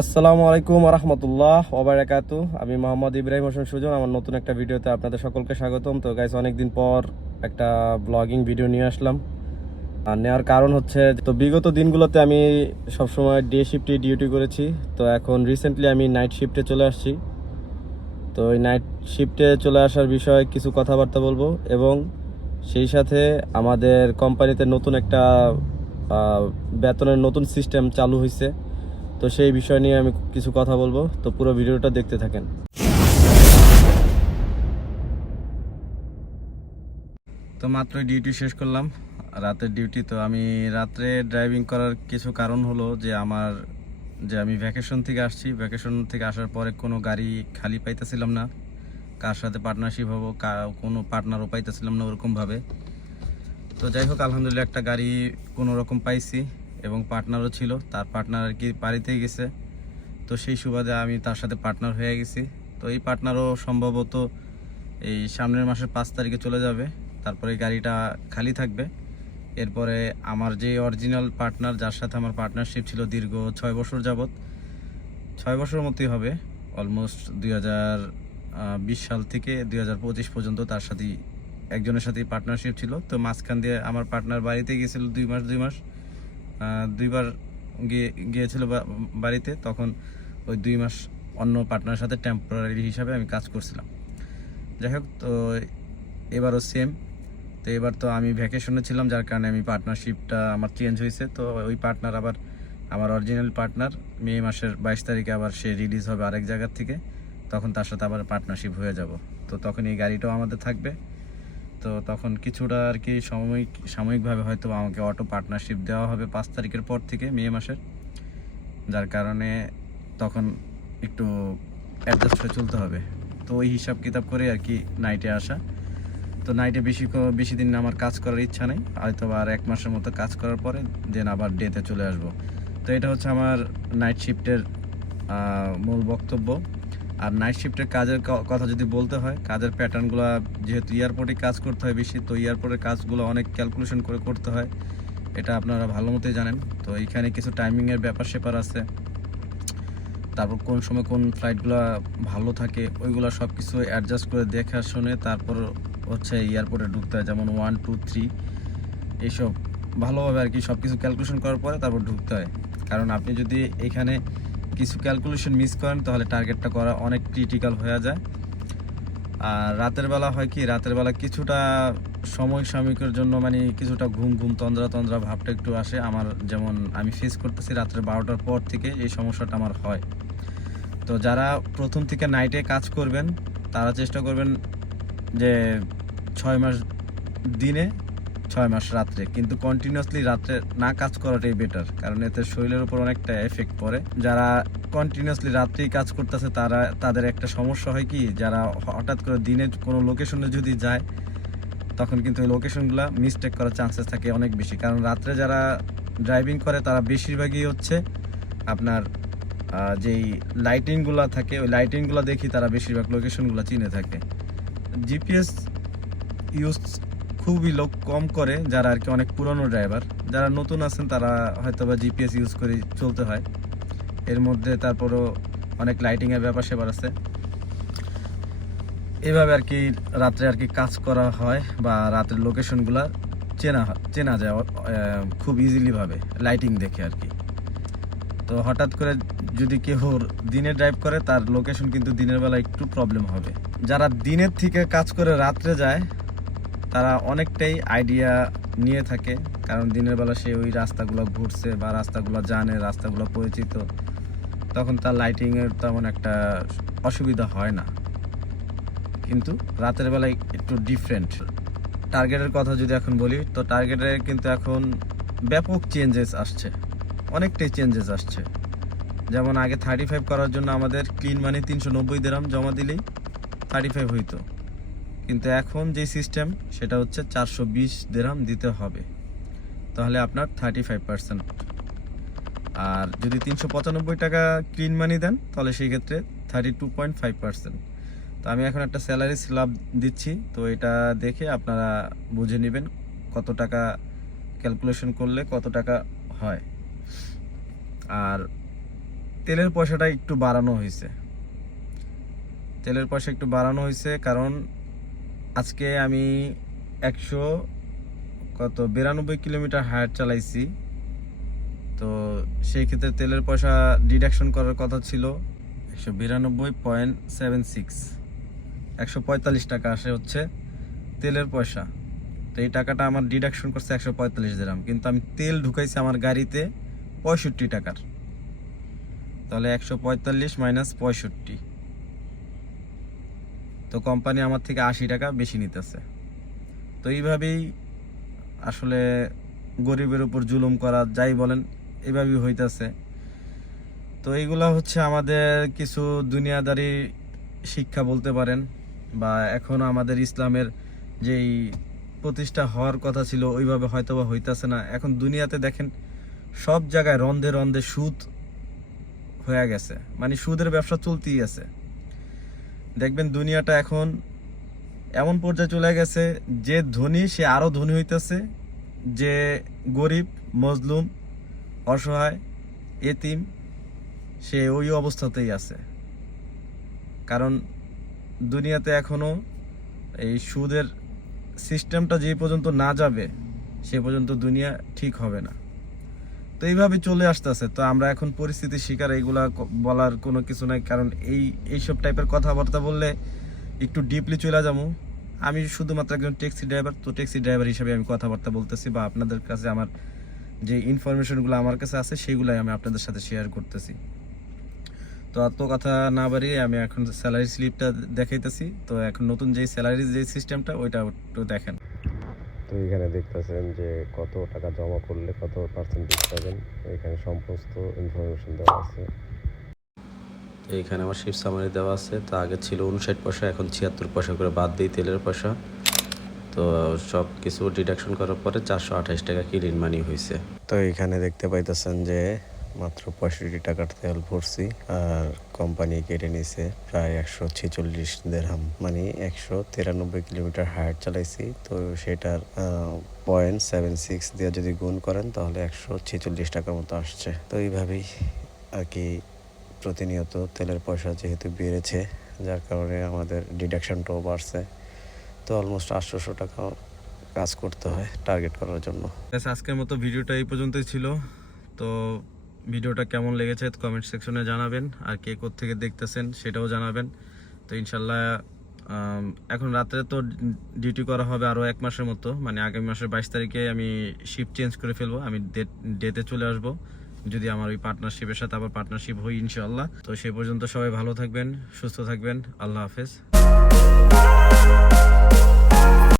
আসসালামু আলাইকুম রহমতুল্লাহ ওবরাকাতু আমি মোহাম্মদ ইব্রাহিম হোসেন সুজন, আমার নতুন একটা ভিডিওতে আপনাদের সকলকে স্বাগতম। তো গাইস অনেকদিন পর একটা ব্লগিং ভিডিও নিয়ে আসলাম। আর নেওয়ার কারণ হচ্ছে, তো বিগত দিনগুলোতে আমি সবসময় ডে শিফটে ডিউটি করেছি। তো এখন রিসেন্টলি আমি নাইট শিফটে চলে আসছি। তো ওই নাইট শিফটে চলে আসার বিষয়ে কিছু কথাবার্তা বলব এবং সেই সাথে আমাদের কোম্পানিতে নতুন একটা বেতনের নতুন সিস্টেম চালু হয়েছে তো সেই বিষয় নিয়ে আমি কিছু কথা বলব। তো পুরো ভিডিওটা দেখতে থাকেন। তো মাত্র ডিউটি শেষ করলাম। রাতের ডিউটি, তো আমি রাত্রে ড্রাইভিং করার কিছু কারণ হলো যে আমার যে আমি ভ্যাকেশন থেকে আসছি। ভ্যাকেশন থেকে আসার পরে কোনো গাড়ি খালি পাইতেছিলাম না। কার সাথে পার্টনারশিপ হব কোনো পার্টনারও পাইতেছিলাম না ওরকমভাবে। তো যাই হোক, আলহামদুলিল্লাহ একটা গাড়ি কোনো রকম পাইছি। এবং পার্টনারও ছিল। তার পার্টনার আর কি বাড়িতেই গেছে। তো সেই সুবাদে আমি তার সাথে পার্টনার হয়ে গেছি। তো এই পার্টনারও সম্ভবত এই সামনের মাসের পাঁচ তারিখে চলে যাবে। তারপরে গাড়িটা খালি থাকবে। এরপরে আমার যে অরিজিনাল পার্টনার যার সাথে আমার পার্টনারশিপ ছিল দীর্ঘ ছয় বছর যাবৎ, ছয় বছরের মতোই হবে। অলমোস্ট দুই বিশ সাল থেকে দুই হাজার পঁচিশ পর্যন্ত তার সাথেই একজনের সাথেই পার্টনারশিপ ছিল। তো মাঝখান দিয়ে আমার পার্টনার বাড়িতে গিয়েছিল দুই মাস দুই মাস। দুইবার গিয়ে, গিয়েছিল বাড়িতে, তখন ওই দুই মাস অন্য পার্টনারের সাথে টেম্পোরারি হিসাবে আমি কাজ করছিলাম। যাই হোক, তো এবারও সেম তো এবার তো আমি ভ্যাকেশনে ছিলাম, যার কারণে আমি পার্টনারশিপটা আমার চেঞ্জ হয়েছে। তো ওই পার্টনার আবার আমার অরিজিনাল পার্টনার মে মাসের বাইশ তারিখে আবার সে রিলিজ হবে আরেক জায়গার থেকে। তখন তার সাথে আবার পার্টনারশিপ হয়ে যাব। তো তখন এই গাড়িটাও আমাদের থাকবে। তো তখন কিছুটা আর কি সাময়িক, সাময়িকভাবে হয়তো আমাকে অটো পার্টনারশিপ দেওয়া হবে পাঁচ তারিখের পর থেকে, মে মাসের। যার কারণে তখন একটু অ্যাডজাস্ট হয়ে চলতে হবে। তো ওই হিসাব কিতাব করে আর কি নাইটে আসা। তো নাইটে বেশি বেশি দিন আমার কাজ করার ইচ্ছা নেই। হয়তো আর এক মাসের মতো কাজ করার পরে দেন আবার ডেতে চলে আসব। তো এটা হচ্ছে আমার নাইট শিফটের মূল বক্তব্য। আর নাইট শিফটের কাজের কথা যদি বলতে হয়, কাজের প্যাটার্নগুলো যেহেতু এয়ারপোর্টে কাজ করতে হয় বেশি, তো এয়ারপোর্টের কাজগুলো অনেক ক্যালকুলেশন করে করতে হয়। এটা আপনারা ভালো মতোই জানেন। তো এইখানে কিছু টাইমিংয়ের ব্যাপার স্যাপার আছে। তারপর কোন সময় কোন ফ্লাইটগুলো ভালো থাকে, ওইগুলো সব কিছু অ্যাডজাস্ট করে দেখা শুনে তারপর হচ্ছে এয়ারপোর্টে ঢুকতে হয়। যেমন ওয়ান টু থ্রি এইসব ভালোভাবে আর কি সব কিছু ক্যালকুলেশন করার পরে তারপর ঢুকতে হয়। কারণ আপনি যদি এখানে কিছু ক্যালকুলেশন মিস করেন, তাহলে টার্গেটটা করা অনেক ক্রিটিক্যাল হয়ে যায়। আর রাতের বেলা হয় কি, রাতের বেলা কিছুটা সময় সাময়িকের জন্য মানে কিছুটা ঘুম ঘুম তন্দ্রা তন্দ্রা ভাবটা একটু আসে। আমার যেমন আমি ফেস করতেছি রাত্রে বারোটার পর থেকে এই সমস্যাটা আমার হয়। তো যারা প্রথম থেকে নাইটে কাজ করবেন, তারা চেষ্টা করবেন যে ছয় মাস দিনে ছয় মাস রাত্রে। কিন্তু কন্টিনিউয়াসলি রাত্রে না কাজ করাটাই বেটার কারণ এতে শরীরের উপর অনেকটা এফেক্ট পড়ে। যারা কন্টিনিউয়াসলি রাত্রেই কাজ করতেছে, তারা, তাদের একটা সমস্যা হয় কি, যারা হঠাৎ করে দিনে কোনো লোকেশনে যদি যায়, তখন কিন্তু ওই লোকেশনগুলো মিস্টেক করার চান্সেস থাকে অনেক বেশি। কারণ রাত্রে যারা ড্রাইভিং করে, তারা বেশিরভাগই হচ্ছে আপনার যেই লাইটিংগুলো থাকে, ওই লাইটিংগুলো দেখি তারা বেশিরভাগ লোকেশনগুলো চিনে থাকে। জিপিএস ইউজ খুবই লোক কম করে, যারা আর কি অনেক পুরনো ড্রাইভার যারা নতুন আছেন, তারা হয়তো বা জিপিএস ইউজ করে চলতে হয়। এর মধ্যে তারপরও অনেক লাইটিংয়ের ব্যাপার সেবার আছে। এভাবে আর কি রাত্রে আর কি কাজ করা হয় বা রাতের লোকেশনগুলো চেনা চেনা যায় খুব ইজিলি ভাবে লাইটিং দেখে আর কি তো হঠাৎ করে যদি কেউ দিনে ড্রাইভ করে, তার লোকেশন কিন্তু দিনের বেলা একটু প্রবলেম হবে। যারা দিনের থেকে কাজ করে রাত্রে যায় তারা অনেকটাই আইডিয়া নিয়ে থাকে, কারণ দিনের বেলা সে ওই রাস্তাগুলো ঘুরছে বা রাস্তাগুলো জানে, রাস্তাগুলো পরিচিত, তখন তার লাইটিংয়ের তেমন একটা অসুবিধা হয় না। কিন্তু রাতের বেলায় একটু ডিফারেন্ট টার্গেটের কথা যদি এখন বলি, তো টার্গেটে কিন্তু এখন ব্যাপক চেঞ্জেস আসছে, অনেকটাই চেঞ্জেস আসছে। যেমন আগে থার্টি ফাইভ করার জন্য আমাদের ক্লিন মানি তিনশো নব্বই দেরাম জমা দিলেই থার্টি ফাইভ হইতো। কিন্তু এখন যে সিস্টেম, সেটা হচ্ছে চারশো বিশ দেরাম দিতে হবে। তাহলে আপনার থার্টি ফাইভ পার্সেন্ট আর যদি তিনশো পঁচানব্বই টাকা ক্লিন মানি দেন, তাহলে সেই ক্ষেত্রে thirty two point five percent তো আমি এখন একটা স্যালারি স্ল্যাব দিচ্ছি, তো এটা দেখে আপনারা বুঝে নেবেন কত টাকা ক্যালকুলেশন করলে কত টাকা হয়। আর তেলের পয়সাটা একটু বাড়ানো হয়েছে। তেলের পয়সা একটু বাড়ানো হয়েছে কারণ আজকে আমি একশো কত, বিরানব্বই কিলোমিটার হায়ার চালাইছি। তো সেই ক্ষেত্রে তেলের পয়সা ডিডাকশন করার কথা ছিল একশো বিরানব্বই পয়েন্ট সেভেন সিক্স। একশো পঁয়তাল্লিশ টাকা আসে হচ্ছে তেলের পয়সা। তো এই টাকাটা আমার ডিডাকশন করছে একশো পঁয়তাল্লিশ দিলাম কিন্তু আমি তেল ঢুকাইছি আমার গাড়িতে পঁয়ষট্টি টাকার। তাহলে একশো পঁয়তাল্লিশ মাইনাস পঁয়ষট্টি। তো কোম্পানি আমার থেকে আশি টাকা বেশি নিতেছে। তো এইভাবেই আসলে গরিবের উপর জুলুম করা যাই বলেন এইভাবেই হইতাছে। তো এইগুলা হচ্ছে আমাদের কিছু দুনিয়াদারি শিক্ষা বলতে পারেন, বা এখন আমাদের ইসলামের যেই প্রতিষ্ঠা হওয়ার কথা ছিল, ওইভাবে হয়তো বা হইতাছে না। এখন দুনিয়াতে দেখেন, সব জায়গায় রন্ধে রন্ধে সুদ হয়ে গেছে। মানে সুদের ব্যবসা চলতেই আছে। দেখবেন দুনিয়াটা এখন এমন পর্যায়ে চলে গেছে, যে ধনী, সে আরও ধনী হইতেছে, যে গরিব, মজলুম, অসহায়, এতিম, সে ওই অবস্থাতেই আছে। কারণ দুনিয়াতে এখনও এই সুদের সিস্টেমটা যে পর্যন্ত না যাবে, সে পর্যন্ত দুনিয়া ঠিক হবে না। তো এইভাবে চলে আসতেছে। তো আমরা এখন পরিস্থিতির শিকার, এইগুলা বলার কোনো কিছু নাই। কারণ এই, এইসব টাইপের কথাবার্তা বললে একটু ডিপলি চলে যাব। আমি শুধুমাত্র একজন ট্যাক্সি ড্রাইভার তো ট্যাক্সি ড্রাইভার হিসেবে আমি কথাবার্তা বলতেছি বা আপনাদের কাছে আমার যে ইনফরমেশনগুলো আমার কাছে আছে, সেগুলাই আমি আপনাদের সাথে শেয়ার করতেছি। তো অত কথা না বাড়িয়ে আমি এখন স্যালারি স্লিপটা দেখাইতেছি। তো এখন নতুন যে স্যালারি যে সিস্টেমটা ওইটা একটু দেখেন। তো এখানে দেখতেছেন যে কত টাকা জমা করলে কত পার্সেন্টেজ পাবেন? এখানে সমস্ত ইনফরমেশন দেওয়া আছে। এইখানে আমার শিব সামারি দেওয়া আছে। তো আগে ছিল উনষাট পয়সা, এখন ছিয়াত্তর পয়সা করে বাদ দিই তেলের পয়সা। তো সব কিছু ডিডাকশন করার পরে চারশো আঠাশ টাকা ঋণ মানি হয়েছে তো এখানে দেখতে পাইতেছেন যে মাত্র পঁয়ষট্টি টাকার তেল ভরছি আর কোম্পানি কেটে নিছে প্রায় একশো ছেচল্লিশ দেড়হাম। মানে একশো তিরানব্বই কিলোমিটার হায়ার চালাইছি। তো সেটার পয়েন্ট সেভেন সিক্স দিয়ে যদি গুণ করেন তাহলে একশো ছেচল্লিশ টাকার মতো আসছে। তো এইভাবেই আর কি প্রতিনিয়ত তেলের পয়সা যেহেতু বেড়েছে, যার কারণে আমাদের ডিডাকশনটাও বাড়ছে। তো অলমোস্ট আটশোশো টাকা কাজ করতে হয় টার্গেট করার জন্য। আজকের মতো ভিডিওটা এই পর্যন্তই ছিল। তো ভিডিওটা কেমন লেগেছে কমেন্ট সেকশনে জানাবেন, আর কে থেকে দেখতেছেন সেটাও জানাবেন। তো ইনশাল্লাহ এখন রাত্রে তো ডিউটি করা হবে আরও এক মাসের মতো মানে আগামী মাসের বাইশ তারিখে আমি শিফট চেঞ্জ করে ফেলব, আমি ডেতে চলে আসব। যদি আমার ওই পার্টনারশিপের সাথে আবার পার্টনারশিপ হই ইনশাল্লাহ। তো সে পর্যন্ত সবাই ভালো থাকবেন, সুস্থ থাকবেন, আল্লাহ হাফেজ।